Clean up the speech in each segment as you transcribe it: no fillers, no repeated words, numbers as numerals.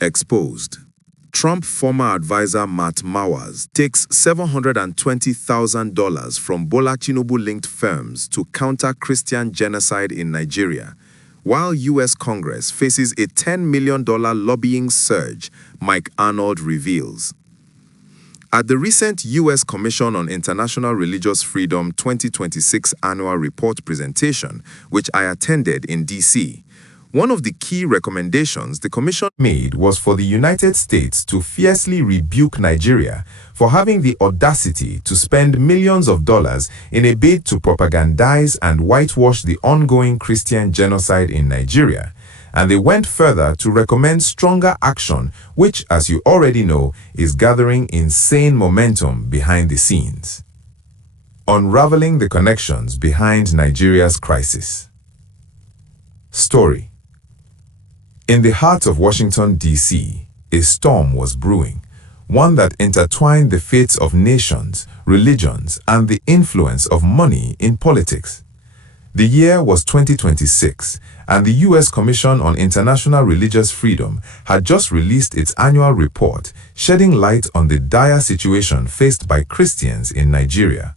Exposed. Trump former advisor Matt Mowers takes $720,000 from Bola Tinubu-linked firms to counter Christian genocide in Nigeria, while U.S. Congress faces a $10 million lobbying surge, Mike Arnold reveals. At the recent U.S. Commission on International Religious Freedom 2026 annual report presentation, which I attended in D.C., one of the key recommendations the Commission made was for the United States to fiercely rebuke Nigeria for having the audacity to spend millions of dollars in a bid to propagandize and whitewash the ongoing Christian genocide in Nigeria. And they went further to recommend stronger action, which, as you already know, is gathering insane momentum behind the scenes. Unraveling the connections behind Nigeria's crisis. Story. In the heart of Washington, D.C., a storm was brewing, one that intertwined the fates of nations, religions, and the influence of money in politics. The year was 2026, and the U.S. Commission on International Religious Freedom had just released its annual report, shedding light on the dire situation faced by Christians in Nigeria.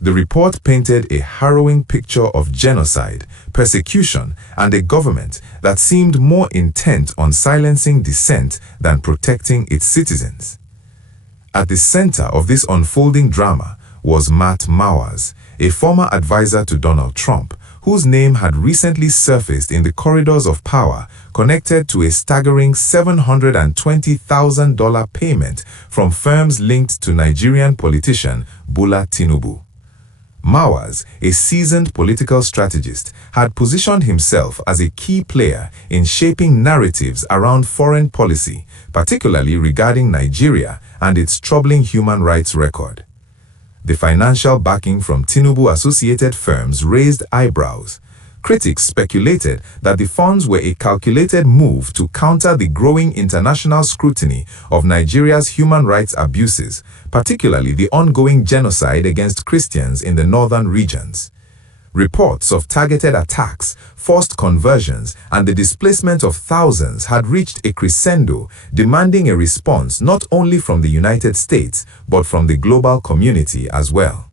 The report painted a harrowing picture of genocide, persecution, and a government that seemed more intent on silencing dissent than protecting its citizens. At the center of this unfolding drama was Matt Mowers, a former advisor to Donald Trump, whose name had recently surfaced in the corridors of power connected to a staggering $720,000 payment from firms linked to Nigerian politician Bola Tinubu. Mowers, a seasoned political strategist, had positioned himself as a key player in shaping narratives around foreign policy, particularly regarding Nigeria and its troubling human rights record. The financial backing from Tinubu-associated firms raised eyebrows. Critics speculated that the funds were a calculated move to counter the growing international scrutiny of Nigeria's human rights abuses, particularly the ongoing genocide against Christians in the northern regions. Reports of targeted attacks, forced conversions, and the displacement of thousands had reached a crescendo, demanding a response not only from the United States, but from the global community as well.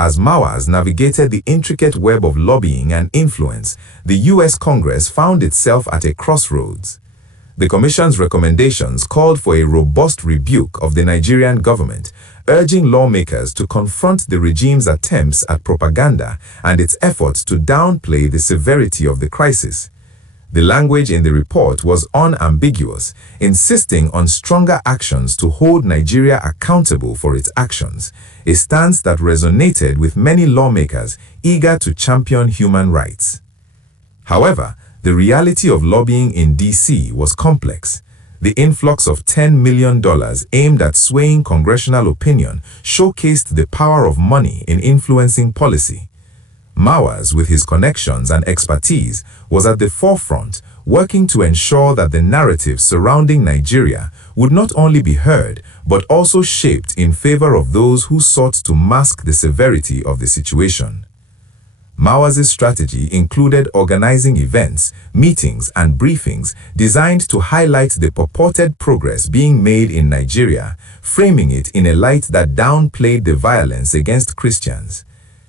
As Mowers navigated the intricate web of lobbying and influence, the U.S. Congress found itself at a crossroads. The Commission's recommendations called for a robust rebuke of the Nigerian government, urging lawmakers to confront the regime's attempts at propaganda and its efforts to downplay the severity of the crisis. The language in the report was unambiguous, insisting on stronger actions to hold Nigeria accountable for its actions, a stance that resonated with many lawmakers eager to champion human rights. However, the reality of lobbying in D.C. was complex. The influx of $10 million aimed at swaying congressional opinion showcased the power of money in influencing policy. Mowers, with his connections and expertise, was at the forefront, working to ensure that the narrative surrounding Nigeria would not only be heard, but also shaped in favor of those who sought to mask the severity of the situation. Mowers' strategy included organizing events, meetings, and briefings designed to highlight the purported progress being made in Nigeria, framing it in a light that downplayed the violence against Christians.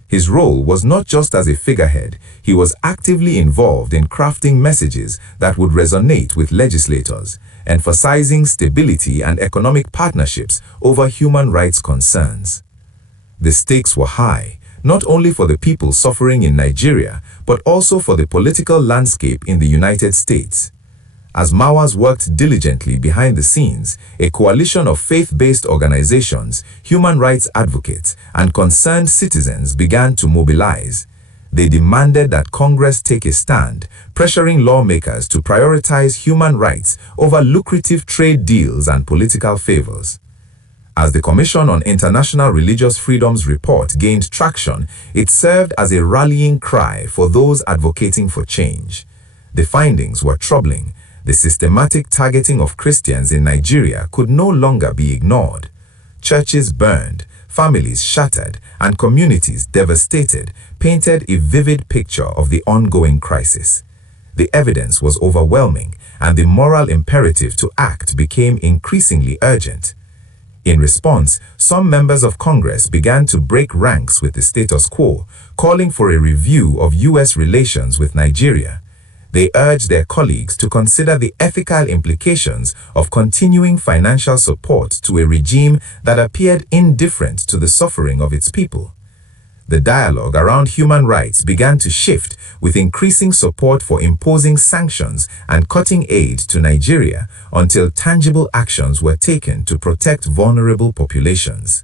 His role was not just as a figurehead, he was actively involved in crafting messages that would resonate with legislators, emphasizing stability and economic partnerships over human rights concerns. The stakes were high, not only for the people suffering in Nigeria, but also for the political landscape in the United States. As Mowers worked diligently behind the scenes, a coalition of faith-based organizations, human rights advocates, and concerned citizens began to mobilize. They demanded that Congress take a stand, pressuring lawmakers to prioritize human rights over lucrative trade deals and political favors. As the Commission on International Religious Freedom's report gained traction, it served as a rallying cry for those advocating for change. The findings were troubling. The systematic targeting of Christians in Nigeria could no longer be ignored. Churches burned, families shattered, and communities devastated painted a vivid picture of the ongoing crisis. The evidence was overwhelming, and the moral imperative to act became increasingly urgent. In response, some members of Congress began to break ranks with the status quo, calling for a review of U.S. relations with Nigeria. They urged their colleagues to consider the ethical implications of continuing financial support to a regime that appeared indifferent to the suffering of its people. The dialogue around human rights began to shift, with increasing support for imposing sanctions and cutting aid to Nigeria until tangible actions were taken to protect vulnerable populations.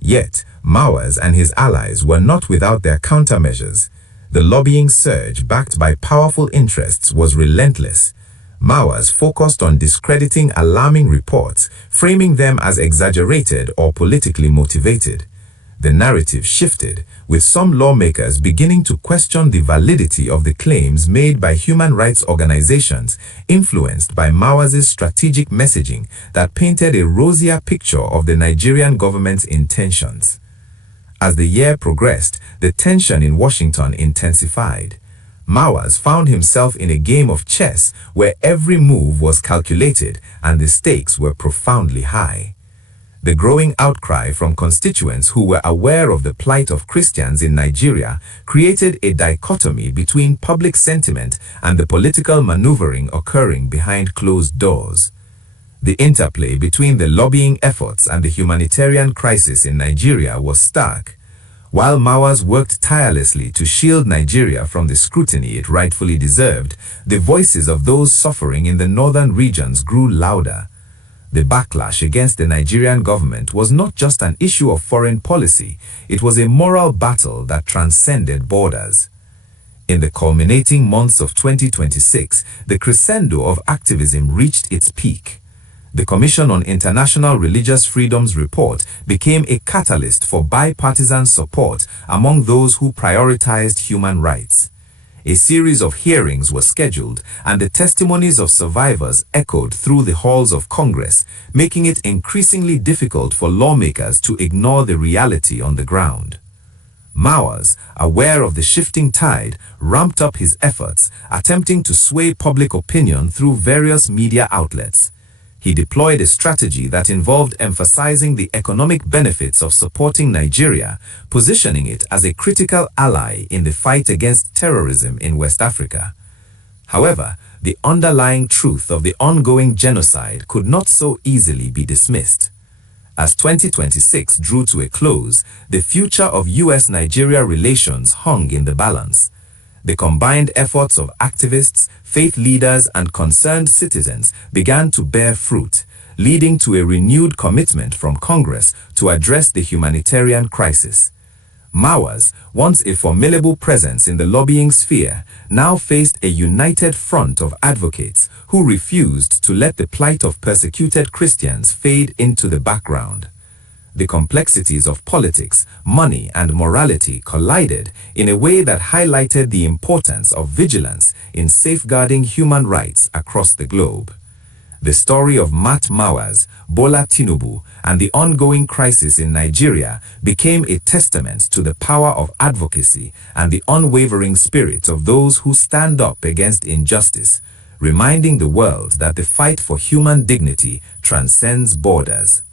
Yet, Mowers and his allies were not without their countermeasures. The lobbying surge backed by powerful interests was relentless. Mowers focused on discrediting alarming reports, framing them as exaggerated or politically motivated. The narrative shifted, with some lawmakers beginning to question the validity of the claims made by human rights organizations influenced by Mowers' strategic messaging that painted a rosier picture of the Nigerian government's intentions. As the year progressed, the tension in Washington intensified. Mowers found himself in a game of chess where every move was calculated and the stakes were profoundly high. The growing outcry from constituents who were aware of the plight of Christians in Nigeria created a dichotomy between public sentiment and the political maneuvering occurring behind closed doors. The interplay between the lobbying efforts and the humanitarian crisis in Nigeria was stark. While Mowers worked tirelessly to shield Nigeria from the scrutiny it rightfully deserved, the voices of those suffering in the northern regions grew louder. The backlash against the Nigerian government was not just an issue of foreign policy, it was a moral battle that transcended borders. In the culminating months of 2026, the crescendo of activism reached its peak. The Commission on International Religious Freedoms report became a catalyst for bipartisan support among those who prioritized human rights. A series of hearings was scheduled, and the testimonies of survivors echoed through the halls of Congress, making it increasingly difficult for lawmakers to ignore the reality on the ground. Mowers, aware of the shifting tide, ramped up his efforts, attempting to sway public opinion through various media outlets. He deployed a strategy that involved emphasizing the economic benefits of supporting Nigeria, positioning it as a critical ally in the fight against terrorism in West Africa. However, the underlying truth of the ongoing genocide could not so easily be dismissed. As 2026 drew to a close, the future of US-Nigeria relations hung in the balance. The combined efforts of activists, faith leaders, and concerned citizens began to bear fruit, leading to a renewed commitment from Congress to address the humanitarian crisis. Mowers, once a formidable presence in the lobbying sphere, now faced a united front of advocates who refused to let the plight of persecuted Christians fade into the background. The complexities of politics, money, and morality collided in a way that highlighted the importance of vigilance in safeguarding human rights across the globe. The story of Matt Mowers, Bola Tinubu, and the ongoing crisis in Nigeria became a testament to the power of advocacy and the unwavering spirit of those who stand up against injustice, reminding the world that the fight for human dignity transcends borders.